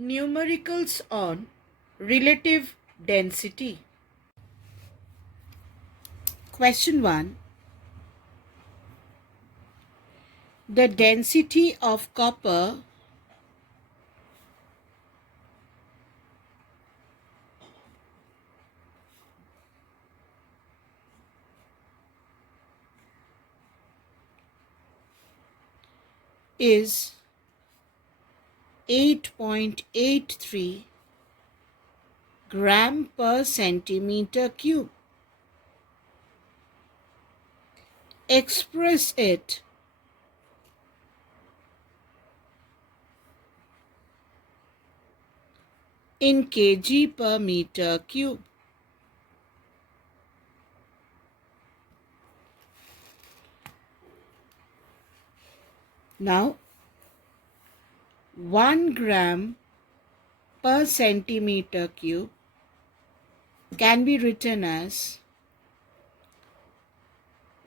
Numericals on relative density. Question 1. The density of copper is 8.83 gram per centimeter cube. Express it in kg per meter cube. Now, 1 gram per centimeter cube can be written as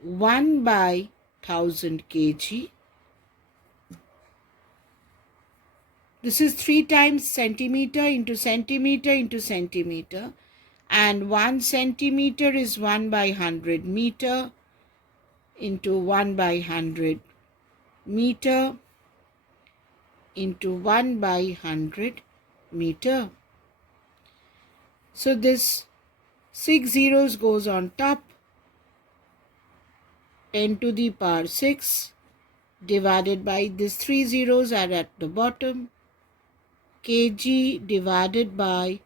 1 by 1000 kg. This is 3 times centimeter into centimeter into centimeter, and 1 centimeter is 1 by 100 meter into 1 by 100 meter into 1 by 100 meter. So this 6 zeros goes on top. 10 to the power 6 divided by these 3 zeros are at the bottom. Kg divided by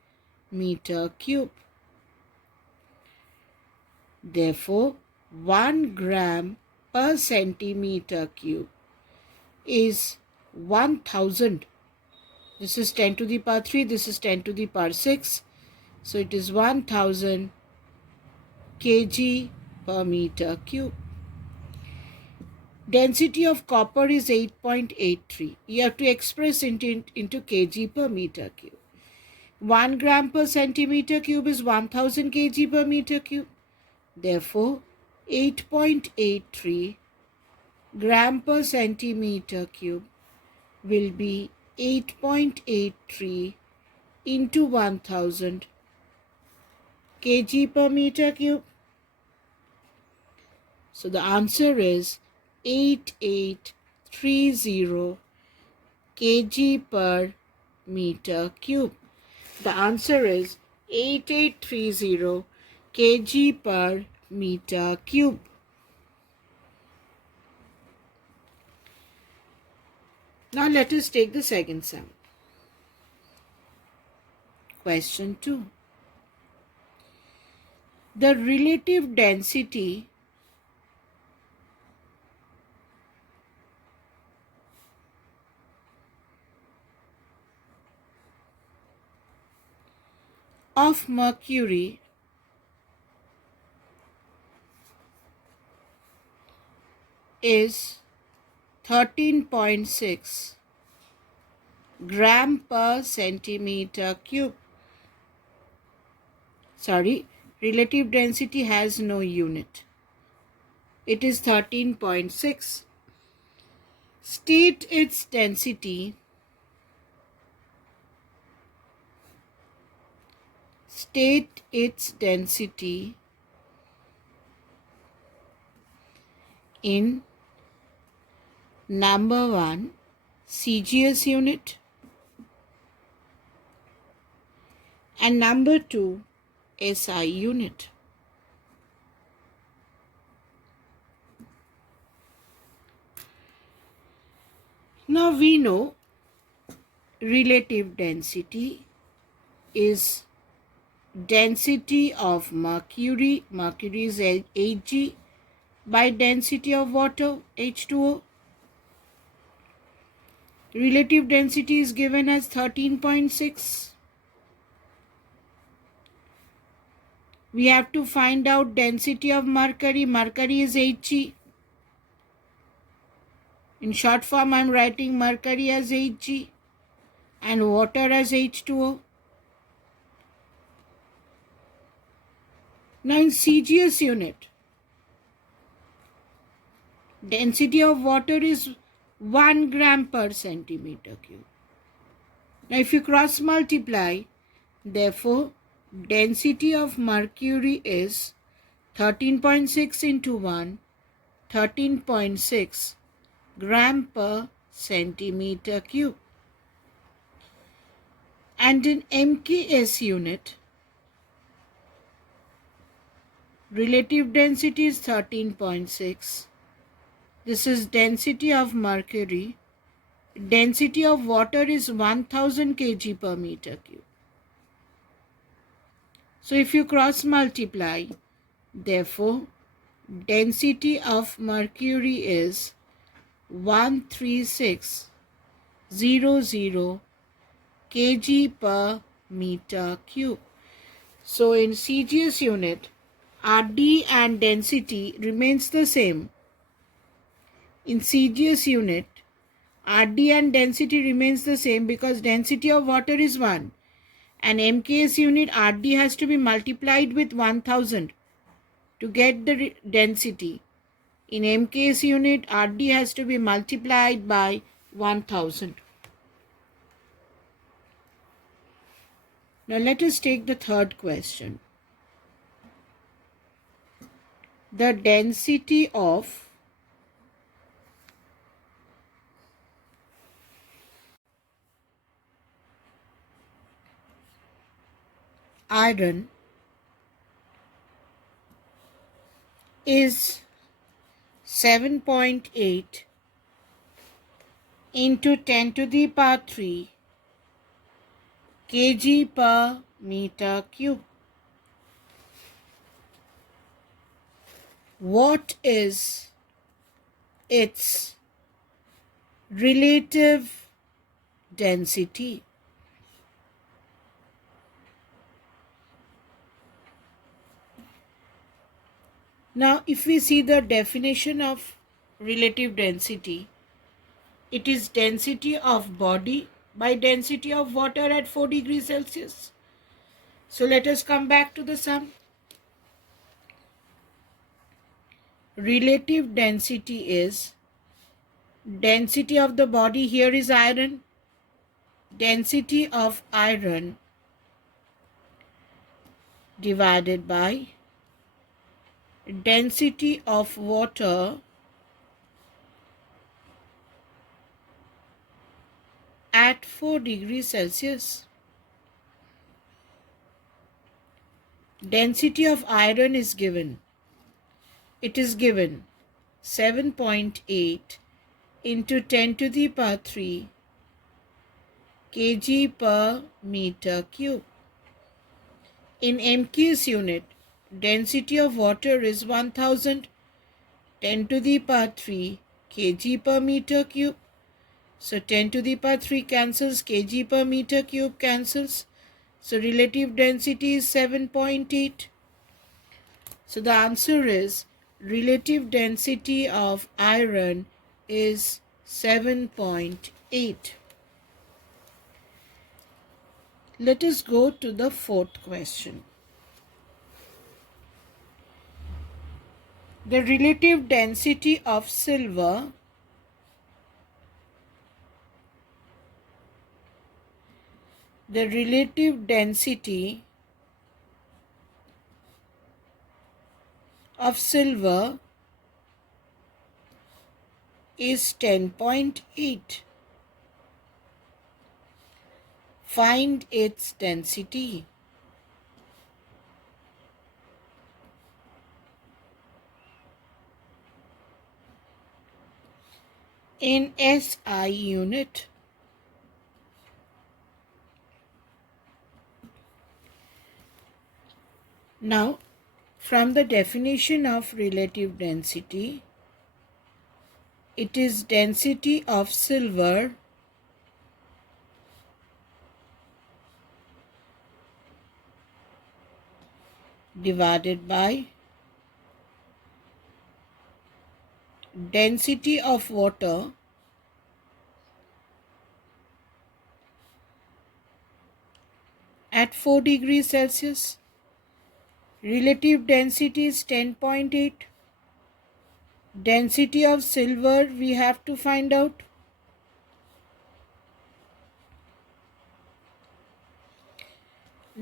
meter cube. Therefore, 1 gram per centimeter cube is 1000. This is 10 to the power 3, this is 10 to the power 6. So it is 1000 kg per meter cube. Density of copper is 8.83. You have to express into kg per meter cube. 1 gram per centimeter cube is 1000 kg per meter cube. Therefore, 8.83 gram per centimeter cube will be 8.83 into 1000 kg per meter cube. So the answer is 8830 kg per meter cube. The answer is 8830 kg per meter cube. Now let us take the second sum. Question 2. The relative density of mercury is 13.6 gram per centimeter cube. Relative density has no unit. It is 13.6. State its density. State its density in number 1 CGS unit and number 2 SI unit. Now we know relative density is density of mercury is Hg, by density of water, H2O. Relative density is given as 13.6. We have to find out density of mercury. Mercury is Hg. In short form, I am writing mercury as Hg and water as H2O. Now in CGS unit, density of water is 1 gram per centimeter cube. Now if you cross multiply, therefore density of mercury is 13.6 into 1, 13.6 gram per centimeter cube. And in MKS unit, relative density is 13.6. This is density of mercury. Density of water is 1000 kg per meter cube. So if you cross multiply, therefore density of mercury is 13600 kg per meter cube. So in CGS unit, RD and density remains the same. In CGS unit, RD and density remains the same because density of water is 1. And MKS unit, RD has to be multiplied with 1000 to get the density. In MKS unit, RD has to be multiplied by 1000. Now let us take the third question. The density of iron is 7.8 into 10 to the power 3 kg per meter cube. What is its relative density? Now, if we see the definition of relative density, it is density of body by density of water at 4 degrees Celsius. So let us come back to the sum. Relative density is density of the body, here is iron, density of iron divided by density of water at 4 degrees Celsius. Density of iron is given. It is given 7.8 into 10 to the power 3 kg per meter cube. In MKS unit, density of water is 1000, 10 to the power 3 kg per meter cube. So 10 to the power 3 cancels, kg per meter cube cancels. So relative density is 7.8. So the answer is relative density of iron is 7.8. Let us go to the fourth question. The relative density of silver is 10.8. Find its density. In SI unit, now from the definition of relative density, it is density of silver divided by density of water at 4 degrees Celsius. Relative density is 10.8. Density of silver we have to find out.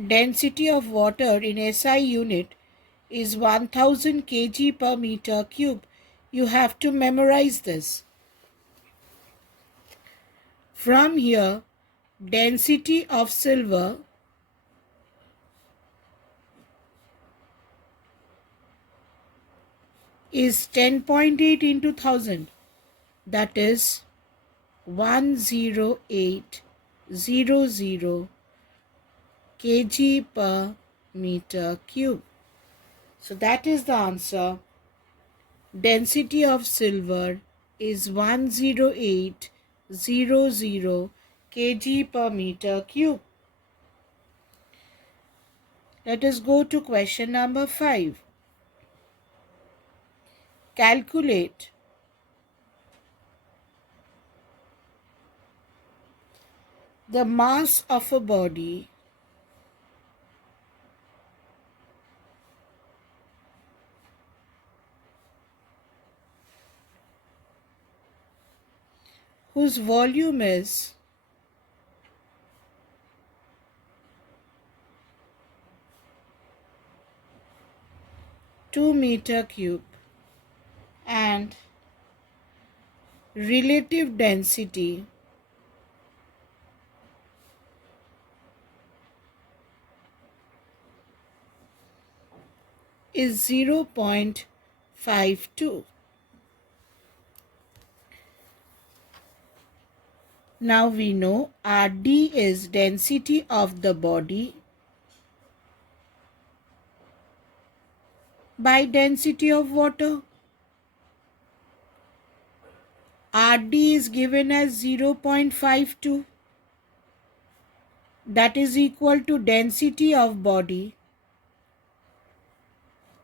density of water in SI unit is 1000 kg per meter cube. You have to memorize this. From here, density of silver is 10.8 into 1000. That is 10800 kg per meter cube. So that is the answer. Density of silver is 10800 kg per meter cube. Let us go to question number 5. Calculate the mass of a body whose volume is 2 meter cube and relative density is 0.52. Now we know RD is density of the body by density of water. RD is given as 0.52. That is equal to density of body.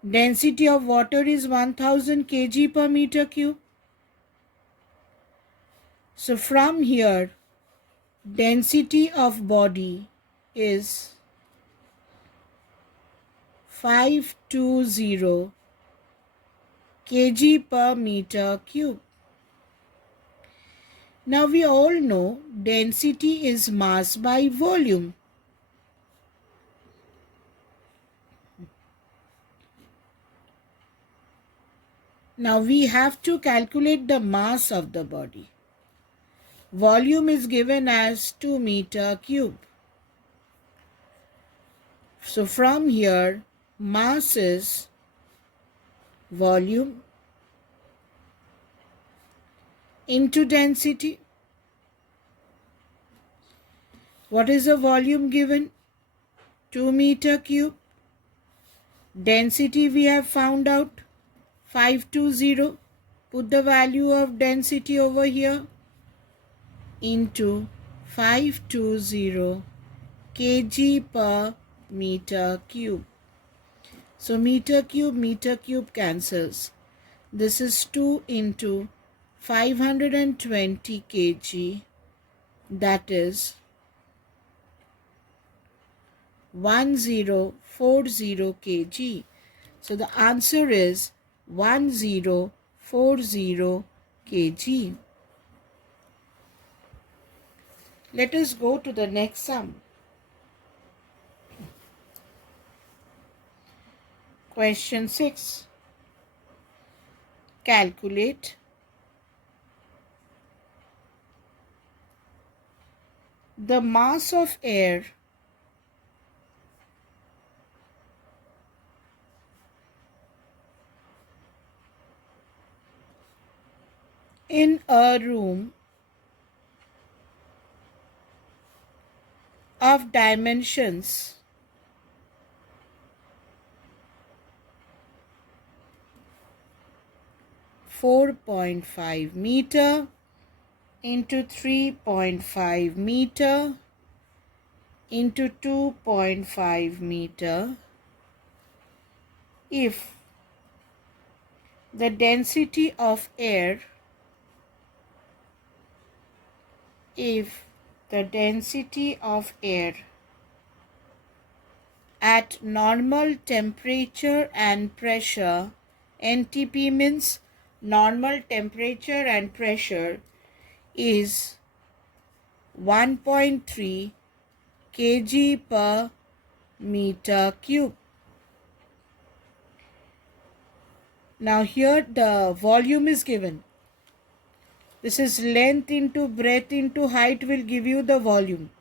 Density of water is 1000 kg per meter cube. So from here, density of body is 520 kg per meter cube. Now we all know density is mass by volume. Now we have to calculate the mass of the body. Volume is given as 2 meter cube. So from here, mass is volume into density. What is the volume given? 2 meter cube. Density we have found out, 520. Put the value of density over here into 520 kg per meter cube. So meter cube cancels. This is 2 into 520 kg, that is 1040 kg. So the answer is 1040 kg. Let us go to the next sum. Question 6. Calculate the mass of air in a room of dimensions 4.5 meter into 3.5 meter into 2.5 meter if the density of air at normal temperature and pressure, NTP means normal temperature and pressure, is 1.3 kg per meter cube. Now here the volume is given. This is length into breadth into height will give you the volume.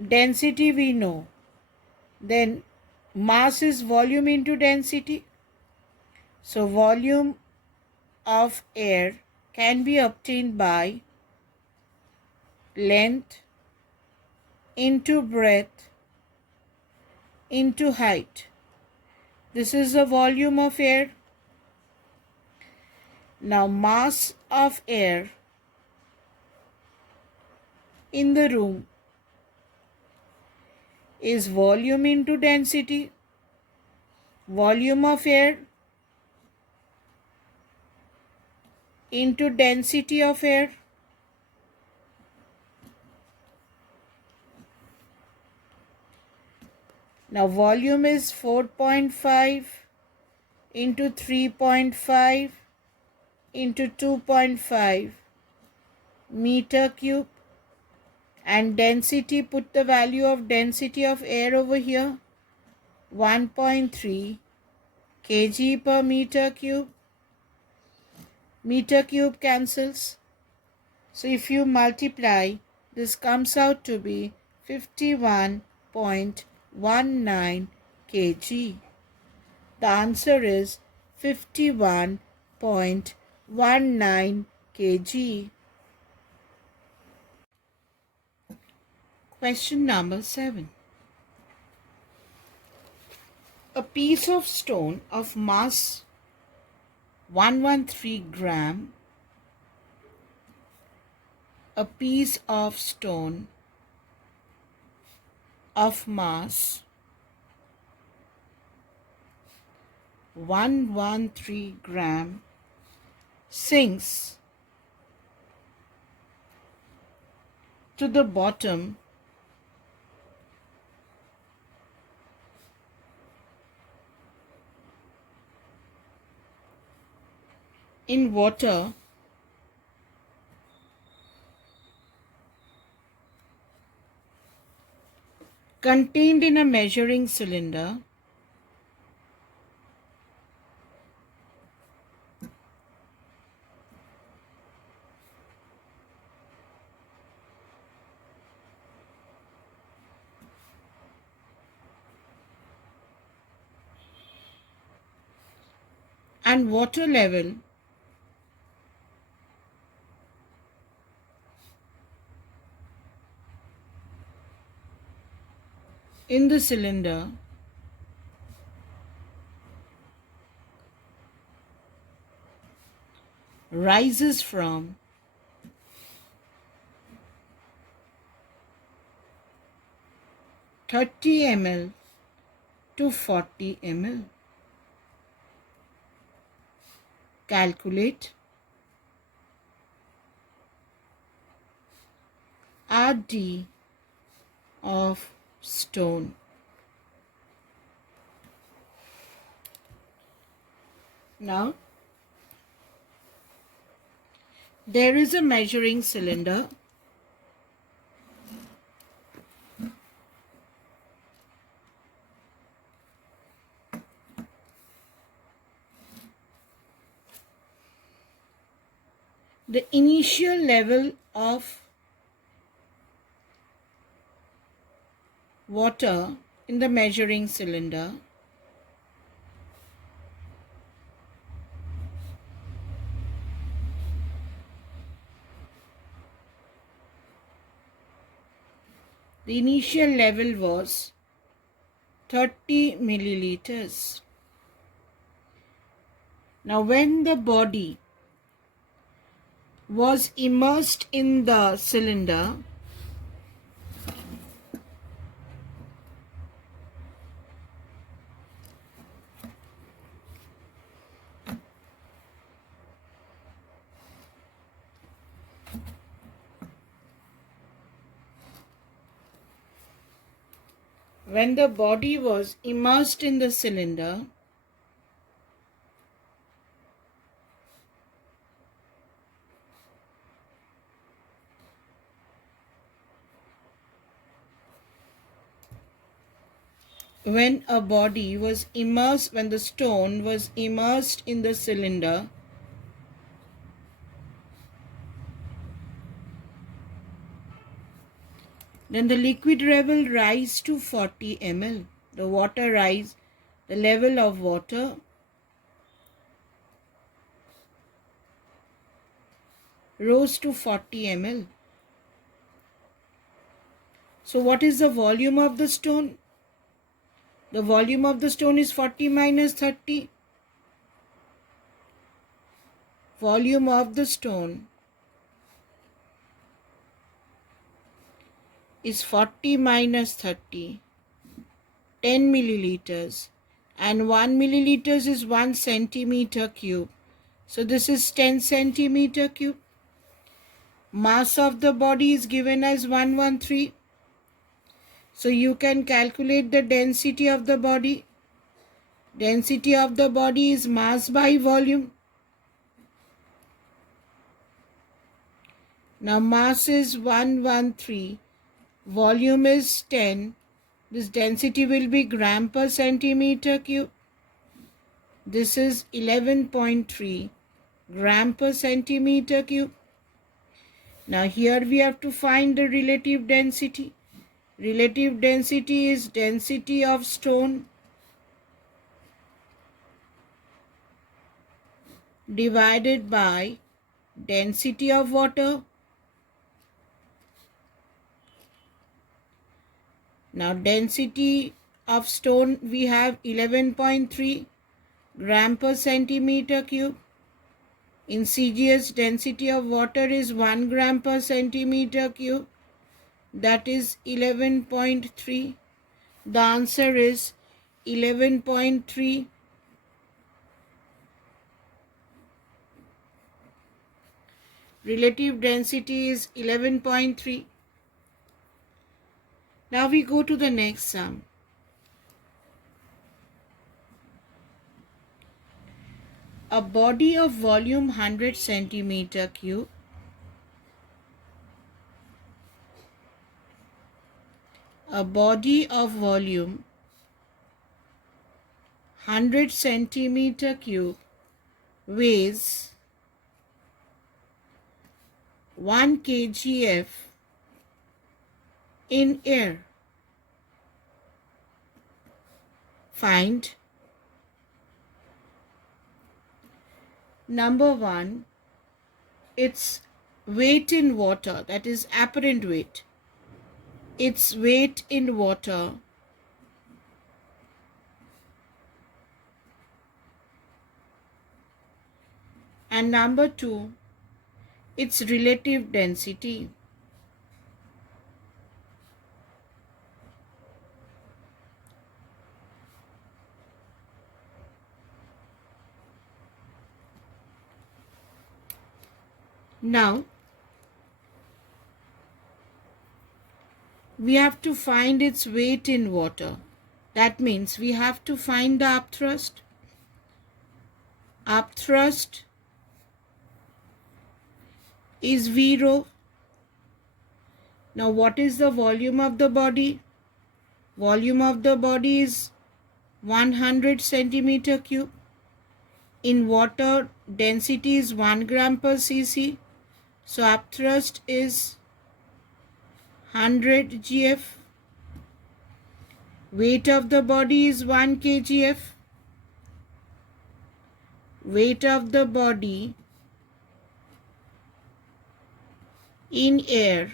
Density we know. Then mass is volume into density. So volume of air can be obtained by length into breadth into height. This is the volume of air. Now mass of air in the room is volume into density. Volume of air into density of air. Now volume is 4.5 into 3.5 into 2.5 meter cube, and density, put the value of density of air over here, 1.3 kg per meter cube. Meter cube cancels. So if you multiply, this comes out to be 51.19 kg. The answer is 51.19 kg. Question number 7. A piece of stone of mass 113 gram, a piece of stone of mass 113 gram sinks to the bottom in water contained in a measuring cylinder and water level in the cylinder rises from 30 ml to 40 ml. Calculate RD of stone. Now, there is a measuring cylinder . The initial level of water in the measuring cylinder was 30 milliliters. Now when the body was immersed in the cylinder, when a body was immersed, when the stone was immersed in the cylinder, then the liquid level rise to 40 ml. The water rise, the level of water rose to 40 ml. So what is the volume of the stone? The volume of the stone is 40 minus 30. Volume of the stone is 40 minus 30, 10 milliliters. And 1 milliliters is 1 centimeter cube. So this is 10 centimeter cube. Mass of the body is given as 113. So you can calculate the density of the body. Density of the body is mass by volume. Now mass is 113. Volume is 10. This density will be gram per centimeter cube. This is 11.3 gram per centimeter cube. Now here we have to find the relative density. Relative density is density of stone divided by density of water. Now density of stone we have 11.3 gram per centimeter cube. In CGS, density of water is 1 gram per centimeter cube. That is 11.3. The answer is 11.3. Relative density is 11.3. Now we go to the next sum. A body of volume 100 centimeter cube a body of volume 100 centimeter cube weighs 1 kgf in air. Find number 1, its weight in water, that is apparent weight. Its weight in water. And number 2, its relative density. Now, we have to find its weight in water. That means we have to find the upthrust. Upthrust is V rho. Now, what is the volume of the body? Volume of the body is 100 centimeter cube. In water, density is 1 gram per cc. So upthrust is 100 gf. Weight of the body is 1 kgf. Weight of the body in air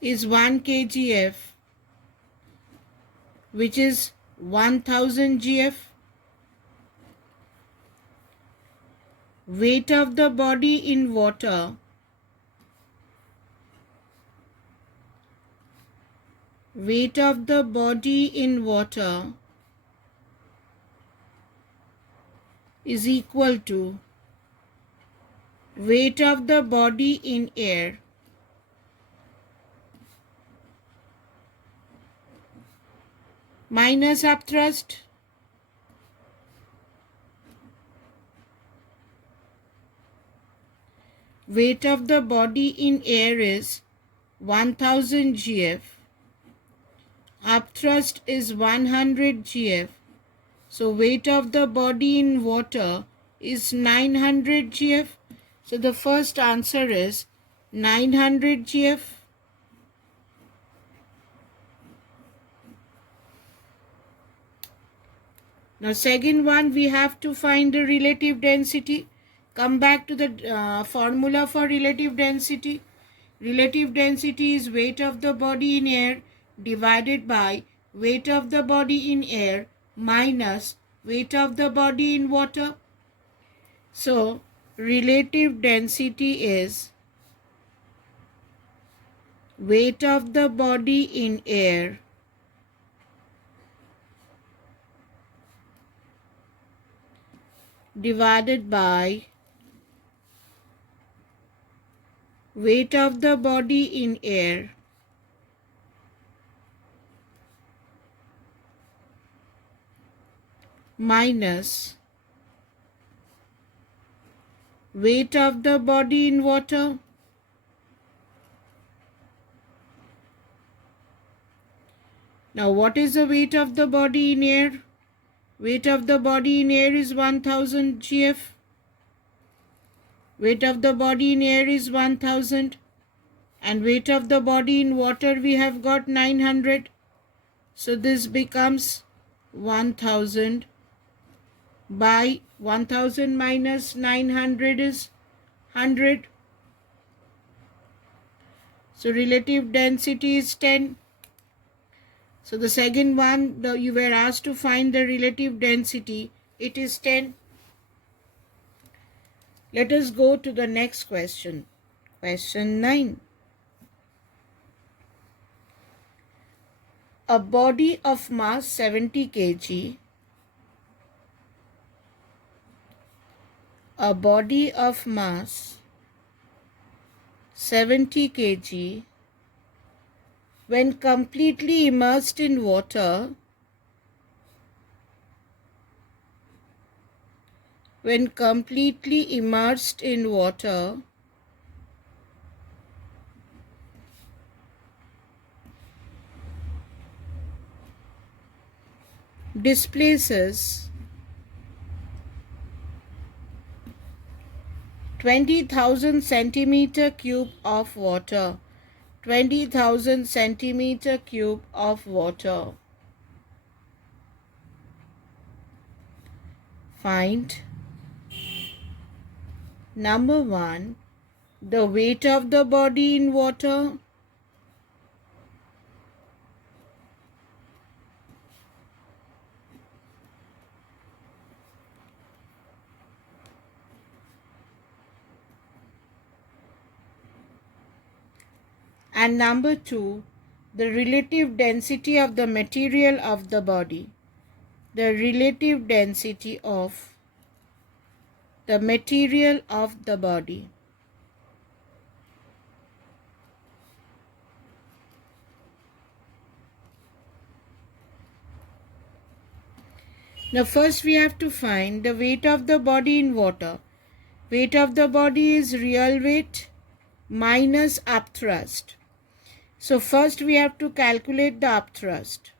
is 1 kgf, which is 1000 gf. Weight of the body in water weight of the body in water is equal to weight of the body in air minus upthrust. Weight of the body in air is 1000 GF. Upthrust is 100 GF. So weight of the body in water is 900 GF. So the first answer is 900 GF. Now second one, we have to find the relative density. Come back to the formula for relative density. Relative density is weight of the body in air divided by weight of the body in air minus weight of the body in water. So relative density is weight of the body in air divided by weight of the body in air minus weight of the body in water. Now what is the weight of the body in air? Weight of the body in air is 1000 GF. Weight of the body in air is 1000 and weight of the body in water we have got 900. So this becomes 1000 by 1000 minus 900 is 100. So relative density is 10. So the second one, you were asked to find the relative density. It is 10. Let us go to the next question. Question 9. A body of mass 70 kg. A body of mass 70 kg when completely immersed in water displaces 20,000 centimeter cube of water. 20,000 centimeter cube of water. Find number 1, the weight of the body in water. And number 2, the relative density of the material of the body. The relative density of the material of the body. Now first we have to find the weight of the body in water. Weight of the body is real weight minus upthrust. So first we have to calculate the upthrust.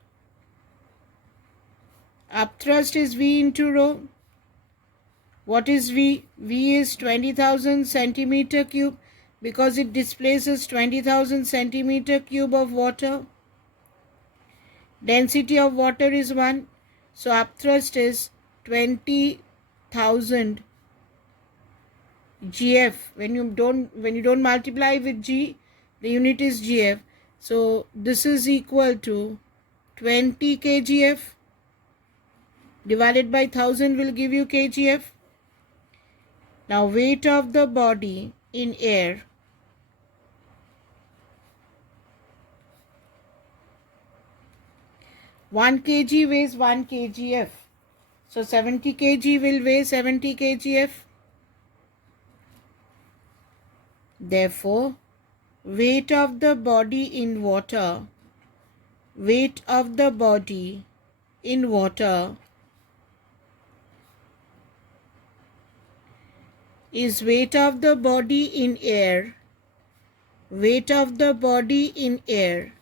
Upthrust is V into rho. What is V? V is 20,000 centimeter cube because it displaces 20,000 centimeter cube of water. Density of water is 1. So upthrust is 20,000 GF. When you don't multiply with G, the unit is GF. So this is equal to 20 kgf divided by 1000 will give you kgf. Now weight of the body in air. One kg weighs 1 kgf. So 70 kg will weigh 70 kgf. Therefore, weight of the body in water, weight of the body in water is weight of the body in air weight of the body in air,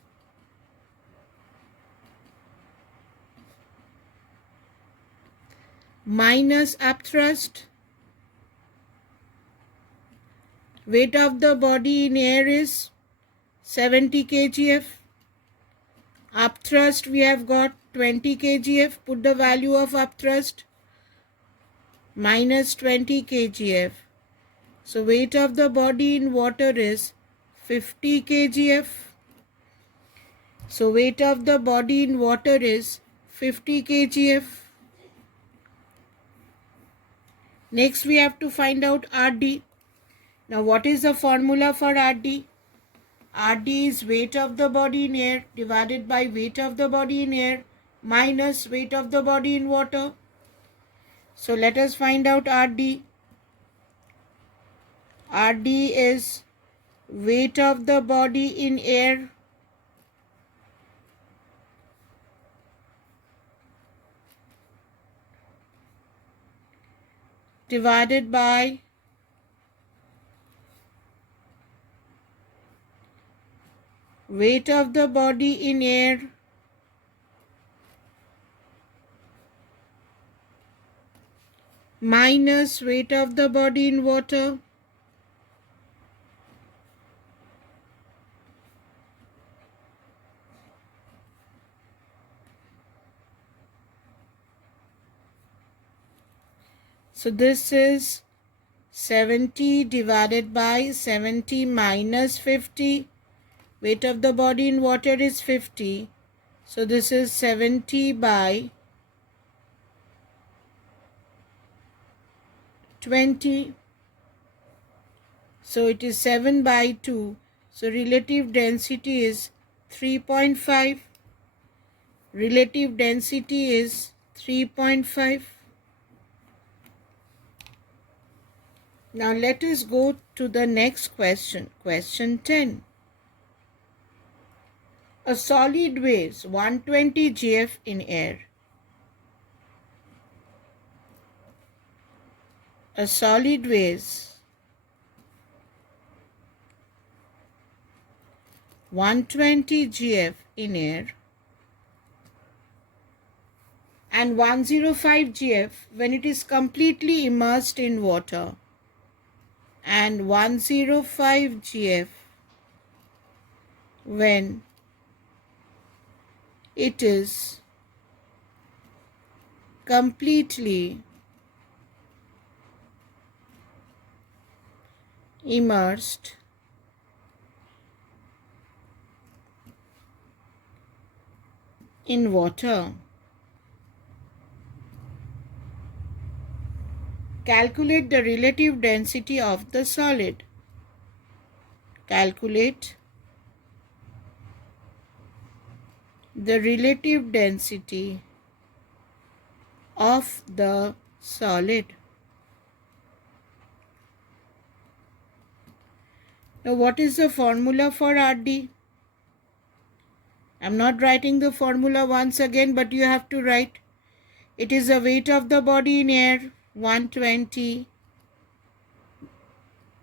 minus upthrust. Weight of the body in air is 70 kgf. Upthrust we have got 20 kgf. Put the value of upthrust, minus 20 kgf. So weight of the body in water is 50 kgf. So weight of the body in water is 50 kgf. Next we have to find out RD. Now what is the formula for RD? RD is weight of the body in air divided by weight of the body in air minus weight of the body in water. So let us find out RD. RD is weight of the body in air divided by weight of the body in air minus weight of the body in water. So this is 70 divided by 70 minus 50. Weight of the body in water is 50. So this is 70 by 20. So it is 7 by 2. So relative density is 3.5. Relative density is 3.5. Now let us go to the next question. Question 10. A solid weighs 120 gf in air. A solid weighs 120 gf in air and 105 gf when it is completely immersed in water, and 105 gf when it is completely immersed in water. Calculate the relative density of the solid. Calculate the relative density of the solid. Now what is the formula for RD? I am not writing the formula once again, but you have to write. It is the weight of the body in air 120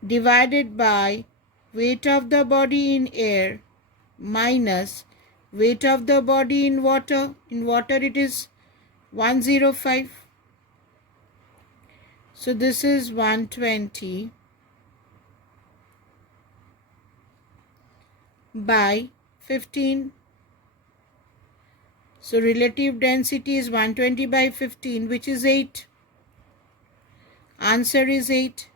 divided by weight of the body in air minus weight of the body in water. In water it is 105. So this is 120 by 15. So relative density is 120 by 15, which is 8. Answer is 8.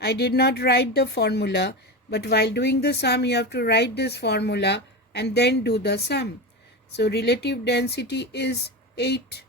I did not write the formula, but while doing the sum, you have to write this formula and then do the sum. So relative density is 8.